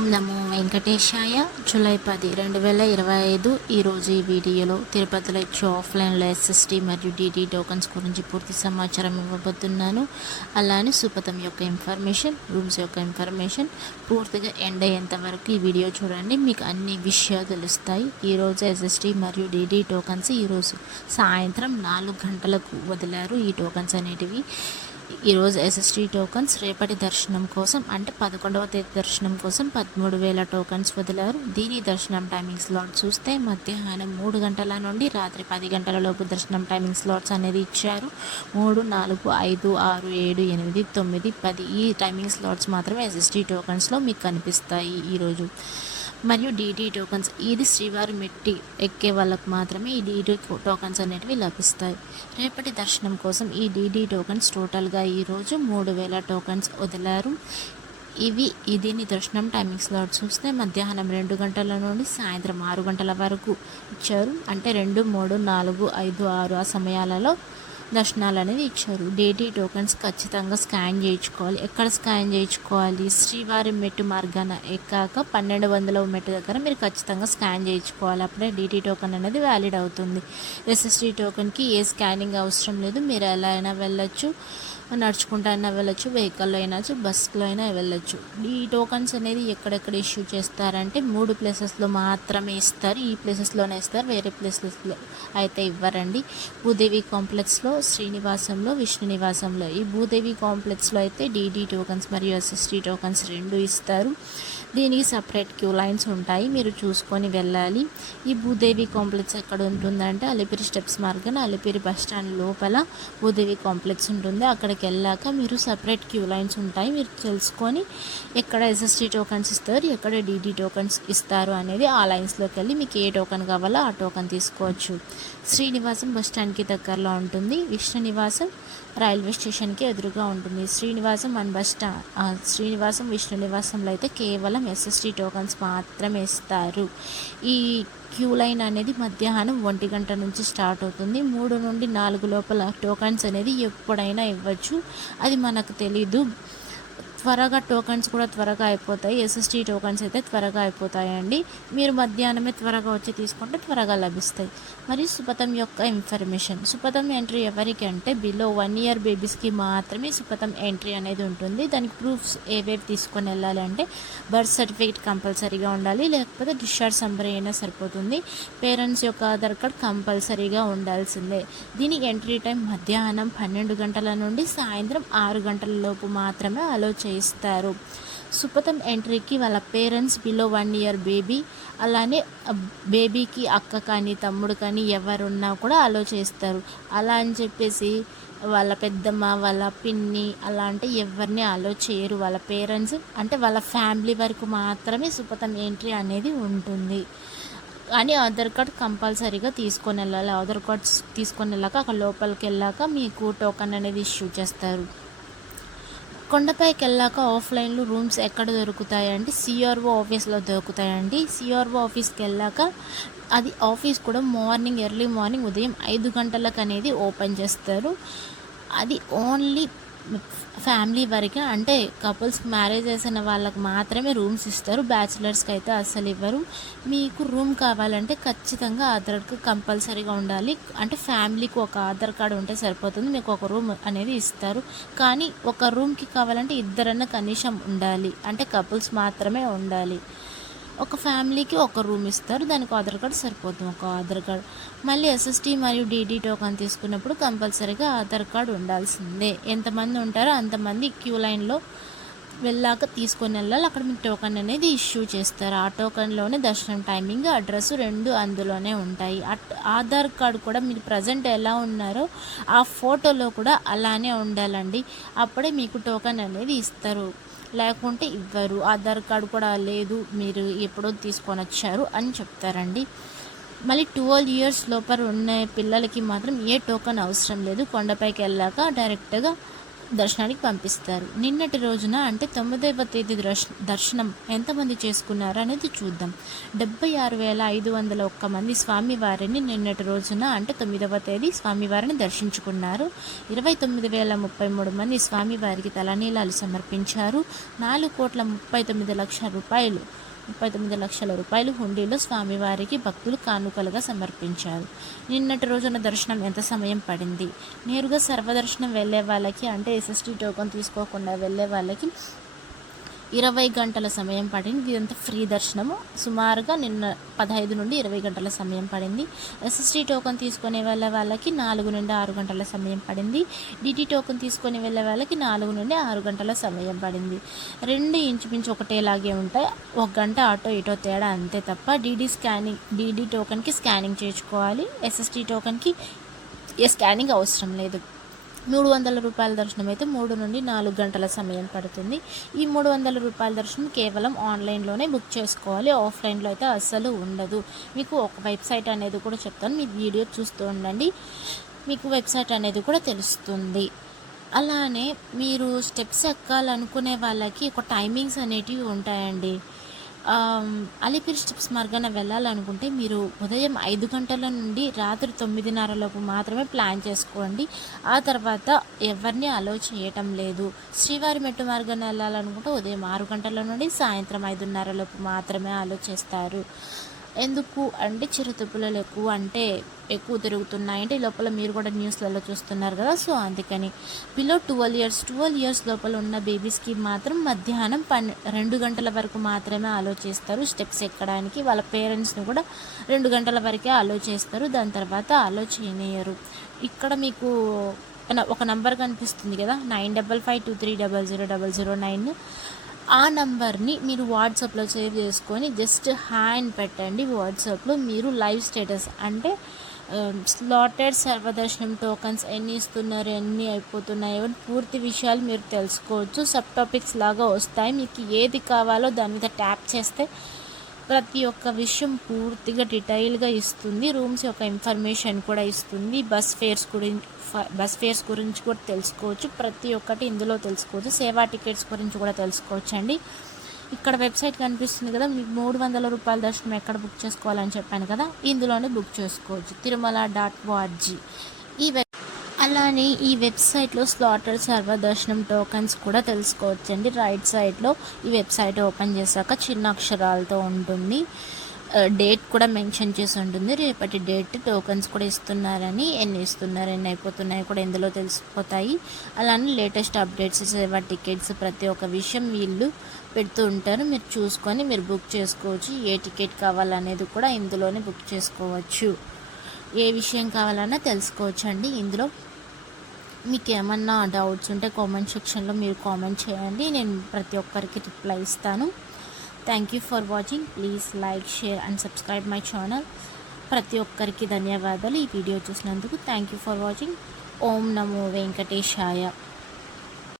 ఓం నమో వెంకటేశాయ. జూలై 10, 2025. ఈరోజు ఈ వీడియోలో తిరుపతిలో ఇచ్చే ఆఫ్లైన్లో ఎస్ఎస్టీ మరియు డిడి టోకన్స్ గురించి పూర్తి సమాచారం ఇవ్వబోతున్నాను. అలానే సుపథం యొక్క ఇన్ఫర్మేషన్, రూమ్స్ యొక్క ఇన్ఫర్మేషన్ పూర్తిగా ఎండ్ అయ్యేంత వరకు ఈ వీడియో చూడండి, మీకు అన్ని విషయాలు తెలుస్తాయి. ఈరోజు ఎస్ఎస్టీ మరియు డిడి టోకన్స్ ఈరోజు సాయంత్రం 4 గంటలకు వదిలారు. ఈ టోకన్స్ అనేటివి ఈరోజు ఎస్ఎస్టీ టోకన్స్ రేపటి దర్శనం కోసం అంటే 11వ తేదీ దర్శనం కోసం 13,000 టోకన్స్ వదిలారు. దీని దర్శనం టైమింగ్ స్లాట్ చూస్తే మధ్యాహ్నం 3 గంటల నుండి రాత్రి 10 గంటల లోపు దర్శనం టైమింగ్ స్లాట్స్ అనేది ఇచ్చారు. 3, 4, 5, 6, 7, 8, 9, 10 ఈ టైమింగ్ స్లాట్స్ మాత్రమే ఎస్ఎస్టీ టోకన్స్లో మీకు కనిపిస్తాయి ఈరోజు. మరియు డిడి టోకన్స్ ఇది శ్రీవారి మెట్టి ఎక్కే వాళ్ళకు మాత్రమే ఈ డిడి టోకన్స్ అనేటివి లభిస్తాయి. రేపటి దర్శనం కోసం ఈ డిడి టోకన్స్ టోటల్గా ఈరోజు 3,000 టోకన్స్ వదిలారు. దీని దర్శనం టైమింగ్ స్లాట్ చూస్తే మధ్యాహ్నం 2 గంటల నుండి సాయంత్రం 6 గంటల వరకు ఇచ్చారు. అంటే 2, 3, 4, 5, 6 ఆ సమయాలలో దర్శనాలు అనేది ఇచ్చారు. డిడి టోకన్స్ ఖచ్చితంగా స్కాన్ చేయించుకోవాలి. ఎక్కడ స్కాన్ చేయించుకోవాలి? శ్రీవారి మెట్టు మార్గాన ఎక్కాక 1200వ మెట్టు దగ్గర మీరు ఖచ్చితంగా స్కాన్ చేయించుకోవాలి. అప్పుడే డిడి టోకన్ అనేది వ్యాలిడ్ అవుతుంది. ఎస్ఎస్టీ టోకన్కి ఏ స్కానింగ్ అవసరం లేదు. మీరు ఎలా అయినా వెళ్ళొచ్చు, నడుచుకుంటూ అయినా వెళ్ళొచ్చు, వెహికల్లో అయినా బస్సులో అయినా వెళ్ళొచ్చు. ఈ టోకన్స్ అనేది ఎక్కడెక్కడ ఇష్యూ చేస్తారంటే 3 ప్లేసెస్లో మాత్రమే ఇస్తారు. ఈ ప్లేసెస్లోనే ఇస్తారు, వేరే ప్లేసెస్లో అయితే ఇవ్వరండి. భూదేవి కాంప్లెక్స్లో, శ్రీనివాసంలో, విష్ణు నివాసంలో. ఈ భూదేవి కాంప్లెక్స్లో అయితే డిడి టోకన్స్ మరియు ఎస్ఎస్టీ టోకన్స్ 2 ఇస్తారు. దీనికి సపరేట్ క్యూ లైన్స్ ఉంటాయి, మీరు చూసుకొని వెళ్ళాలి. ఈ భూదేవి కాంప్లెక్స్ ఎక్కడ ఉంటుందంటే అలిపిరి స్టెప్స్ మార్గాన అలిపిరి బస్ స్టాండ్ లోపల భూదేవి కాంప్లెక్స్ ఉంటుంది. అక్కడికి వెళ్ళాక మీరు సపరేట్ క్యూ లైన్స్ ఉంటాయి, మీరు తెలుసుకొని ఎక్కడ ఎస్ఎస్టీ టోకన్స్ ఇస్తారు, ఎక్కడ డిడి టోకన్స్ ఇస్తారు అనేది ఆ లైన్స్లోకి వెళ్ళి మీకు ఏ టోకన్ కావాలో ఆ టోకన్ తీసుకోవచ్చు. శ్రీనివాసం బస్ స్టాండ్కి దగ్గరలో ఉంటుంది. విష్ణు నివాసం రైల్వే స్టేషన్కి ఎదురుగా ఉంటుంది. శ్రీనివాసం శ్రీనివాసం విష్ణు నివాసంలో అయితే కేవలం ఎస్ఎస్టీ టోకన్స్ మాత్రమే ఇస్తారు. ఈ క్యూ లైన్ అనేది మధ్యాహ్నం 1 గంట నుంచి స్టార్ట్ అవుతుంది. 3 నుండి 4 లోపల టోకన్స్ అనేది ఎప్పుడైనా ఇవ్వచ్చు, అది మనకు తెలీదు. త్వరగా టోకన్స్ కూడా త్వరగా అయిపోతాయి. ఎస్ఎస్టీ టోకన్స్ అయితే త్వరగా అయిపోతాయండి. మీరు మధ్యాహ్నమే త్వరగా వచ్చి తీసుకుంటే త్వరగా లభిస్తాయి. మరి సుపథం యొక్క ఇన్ఫర్మేషన్. సుపథం ఎంట్రీ ఎవరికి అంటే బిలో 1 ఇయర్ బేబీస్కి మాత్రమే సుపథం ఎంట్రీ అనేది ఉంటుంది. దానికి ప్రూఫ్స్ ఏవేవి తీసుకొని వెళ్ళాలి అంటే బర్త్ సర్టిఫికేట్ కంపల్సరీగా ఉండాలి, లేకపోతే డిశ్చార్జ్ సంబరీ అయినా సరిపోతుంది. పేరెంట్స్ యొక్క ఆధార్ కార్డ్ కంపల్సరీగా ఉండాల్సిందే. దీనికి ఎంట్రీ టైం మధ్యాహ్నం 12 గంటల నుండి సాయంత్రం 6 గంటల లోపు మాత్రమే అలో చేయిస్తారు. సుపథం ఎంట్రీకి వాళ్ళ పేరెంట్స్ బిలో 1 ఇయర్ బేబీ, అలానే బేబీకి అక్క కానీ తమ్ముడు కానీ ఎవరున్నా కూడా అలో చేస్తారు. అలా అని చెప్పేసి వాళ్ళ పెద్దమ్మ, వాళ్ళ పిన్ని అలా అంటే ఎవరిని అలో చేయరు. వాళ్ళ పేరెంట్స్ అంటే వాళ్ళ ఫ్యామిలీ వరకు మాత్రమే సుపథం ఎంట్రీ అనేది ఉంటుంది. కానీ ఆధార్ కార్డ్ కంపల్సరీగా తీసుకొని వెళ్ళాలి. ఆధార్ కార్డ్స్ తీసుకొని వెళ్ళాక అక్కడ లోపలికి వెళ్ళాక మీకు టోకన్ అనేది ఇష్యూ చేస్తారు. కొండపైకి వెళ్ళాక ఆఫ్లైన్లో రూమ్స్ ఎక్కడ దొరుకుతాయంటే సిఆర్ఓ ఆఫీస్లో దొరుకుతాయండి. సిఆర్ఓ ఆఫీస్కి వెళ్ళాక అది ఆఫీస్ కూడా ఎర్లీ మార్నింగ్ ఉదయం 5 గంటలకు అనేది ఓపెన్ చేస్తారు. అది ఓన్లీ ఫ్యామిలీ వరకే, అంటే కపుల్స్కి మ్యారేజ్ చేసిన వాళ్ళకి మాత్రమే రూమ్స్ ఇస్తారు. బ్యాచిలర్స్కి అయితే అస్సలు ఇవ్వరు. మీకు రూమ్ కావాలంటే ఖచ్చితంగా ఆధార్ కార్డ్ కంపల్సరీగా ఉండాలి. అంటే ఫ్యామిలీకి ఒక ఆధార్ కార్డు ఉంటే సరిపోతుంది, మీకు ఒక రూమ్ అనేది ఇస్తారు. కానీ ఒక రూమ్కి కావాలంటే 2 కనీసం ఉండాలి, అంటే కపుల్స్ మాత్రమే ఉండాలి. ఒక ఫ్యామిలీకి ఒక రూమ్ ఇస్తారు, దానికి ఆధార్ కార్డ్ సరిపోతుంది, ఒక ఆధార్ కార్డ్. మళ్ళీ ఎస్ఎస్టీ మరియు డిడి టోకన్ తీసుకున్నప్పుడు కంపల్సరీగా ఆధార్ కార్డ్ ఉండాల్సిందే. ఎంతమంది ఉంటారో అంతమంది క్యూ లైన్లో వెళ్ళాక తీసుకొని వెళ్ళాలి. అక్కడ మీకు టోకన్ అనేది ఇష్యూ చేస్తారు. ఆ టోకన్లోనే దర్శనం టైమింగ్, అడ్రస్ 2 అందులోనే ఉంటాయి. ఆధార్ కార్డు కూడా మీరు ప్రజెంట్ ఎలా ఉన్నారో ఆ ఫోటోలో కూడా అలానే ఉండాలండి, అప్పుడే మీకు టోకన్ అనేది ఇస్తారు, లేకుంటే ఇవ్వరు. ఆధార్ కార్డు కూడా లేదు, మీరు ఎప్పుడో తీసుకొని వచ్చారు అని చెప్తారండి. మళ్ళీ 12 ఇయర్స్ లోపల ఉన్న పిల్లలకి మాత్రం ఏ టోకన్ అవసరం లేదు. కొండపైకి వెళ్ళాక డైరెక్ట్గా దర్శనానికి పంపిస్తారు. నిన్నటి రోజున అంటే 9వ తేదీ దర్శనం ఎంతమంది చేసుకున్నారు అనేది చూద్దాం. 76,501 మంది స్వామివారిని నిన్నటి రోజున అంటే 9వ తేదీ స్వామివారిని దర్శించుకున్నారు. 29,033 మంది స్వామివారికి తలనీలాలు సమర్పించారు. 4,39,00,000 రూపాయలు హుండీలో స్వామివారికి భక్తులు కానుకలుగా సమర్పించారు. నిన్నటి రోజున దర్శనం ఎంత సమయం పడింది? నేరుగా సర్వదర్శనం వెళ్ళే వాళ్ళకి అంటే ఎస్ఎస్టీ టోకెన్ తీసుకోకుండా వెళ్ళే వాళ్ళకి 20 గంటల సమయం పడింది. ఇదంతా ఫ్రీ దర్శనము. సుమారుగా నిన్న 15 నుండి 20 గంటల సమయం పడింది. ఎస్ఎస్టీ టోకెన్ తీసుకొని వెళ్ళే వాళ్ళకి 4 నుండి 6 గంటల సమయం పడింది. డిటి టోకెన్ తీసుకొని వెళ్ళే వాళ్ళకి 4 నుండి 6 గంటల సమయం పడింది. రెండు ఇంచుమించు ఒకటేలాగే ఉంటాయి. 1 గంట అటో ఇటో తేడా అంతే తప్ప డిడి టోకెన్కి స్కానింగ్ చేయించుకోవాలి. ఎస్ఎస్టీ టోకెన్కి స్కానింగ్ అవసరం లేదు. 300 రూపాయల దర్శనం అయితే 3 నుండి 4 గంటల సమయం పడుతుంది. ఈ 300 రూపాయల దర్శనం కేవలం ఆన్లైన్లోనే బుక్ చేసుకోవాలి. ఆఫ్లైన్లో అయితే అస్సలు ఉండదు. మీకు ఒక వెబ్సైట్ అనేది కూడా చెప్తాను, మీ వీడియో చూస్తూ ఉండండి, మీకు వెబ్సైట్ అనేది కూడా తెలుస్తుంది. అలానే మీరు స్టెప్స్ ఎక్కాలనుకునే వాళ్ళకి ఒక టైమింగ్స్ అనేటివి ఉంటాయండి. అలిపిరి స్టెప్స్ మార్గాన వెళ్ళాలనుకుంటే మీరు ఉదయం 5 గంటల నుండి రాత్రి 9:30 లోపు మాత్రమే ప్లాన్ చేసుకోండి. ఆ తర్వాత ఎవరిని అలో చేయటం లేదు. శ్రీవారి మెట్టు మార్గాన వెళ్ళాలనుకుంటే ఉదయం 6 గంటల నుండి సాయంత్రం 5:30 లోపు మాత్రమే అలో చేస్తారు. ఎందుకు అంటే చిరుతపులలు ఎక్కువ తిరుగుతున్నాయంటే లోపల మీరు కూడా న్యూస్లలో చూస్తున్నారు కదా, సో అందుకని బిలో 12 ఇయర్స్ లోపల ఉన్న బేబీస్కి మాత్రం మధ్యాహ్నం 2 గంటల వరకు మాత్రమే అలో చేస్తారు స్టెప్స్ ఎక్కడానికి. వాళ్ళ పేరెంట్స్ని కూడా 2 గంటల వరకే అలో చేస్తారు, దాని తర్వాత అలో చేయనియరు. ఇక్కడ మీకు ఒక నంబర్ కనిపిస్తుంది కదా, 9552300009. ఆ నంబర్ని మీరు వాట్సాప్లో సేవ్ చేసుకొని జస్ట్ హ్యాండ్ పెట్టండి. వాట్సాప్లో మీరు లైవ్ స్టేటస్ అంటే స్లాటెడ్ సర్వదర్శనం టోకన్స్ ఎన్ని ఇస్తున్నారు, ఎన్ని అయిపోతున్నాయో పూర్తి విషయాలు మీరు తెలుసుకోవచ్చు. సబ్ టాపిక్స్ లాగా వస్తాయి. మీకు ఏది కావాలో దాని మీద ట్యాప్ చేస్తే ప్రతి ఒక్క విషయం పూర్తిగా డీటెయిల్గా ఇస్తుంది. రూమ్స్ యొక్క ఇన్ఫర్మేషన్ కూడా ఇస్తుంది. బస్ ఫేర్స్ గురించి కూడా తెలుసుకోవచ్చు. ప్రతి ఒక్కటి ఇందులో తెలుసుకోవచ్చు. సేవా టికెట్స్ గురించి కూడా తెలుసుకోవచ్చు అండి. ఇక్కడ వెబ్సైట్ కనిపిస్తుంది కదా, మీకు 300 రూపాయల దర్శనం ఎక్కడ బుక్ చేసుకోవాలని చెప్పాను కదా, ఇందులోనే బుక్ చేసుకోవచ్చు. తిరుమల.org. అలానే ఈ వెబ్సైట్లో స్లాటెడ్ సర్వదర్శనం టోకన్స్ కూడా తెలుసుకోవచ్చండి. రైట్ సైడ్లో ఈ వెబ్సైట్ ఓపెన్ చేశాక చిన్న అక్షరాలతో ఉంటుంది. డేట్ కూడా మెన్షన్ చేసి ఉంటుంది. రేపటి డేట్, టోకన్స్ కూడా ఇస్తున్నారని, ఎన్ని ఇస్తున్నారు, ఎన్ని అయిపోతున్నాయి కూడా ఇందులో తెలిసిపోతాయి. అలానే లేటెస్ట్ అప్డేట్స్, సేవా టికెట్స్, ప్రతి ఒక్క విషయం వీళ్ళు పెడుతూ ఉంటారు. మీరు చూసుకొని మీరు బుక్ చేసుకోవచ్చు. ఏ టికెట్ కావాలనేది కూడా ఇందులోనే బుక్ చేసుకోవచ్చు. ఏ విషయం కావాలన్నా తెలుసుకోవచ్చు అండి. ఇందులో మీకు ఏమన్నా డౌట్స్ ఉంటే కామెంట్ సెక్షన్లో మీరు కామెంట్ చేయండి, నేను ప్రతి ఒక్కరికి రిప్లై ఇస్తాను. Thank you for watching. Please like, share and subscribe my channel. ప్రతి ఒక్కరికి ధన్యవాదాలు ఈ వీడియో చూసినందుకు. Thank you for watching. ఓం నమో వెంకటేశాయ.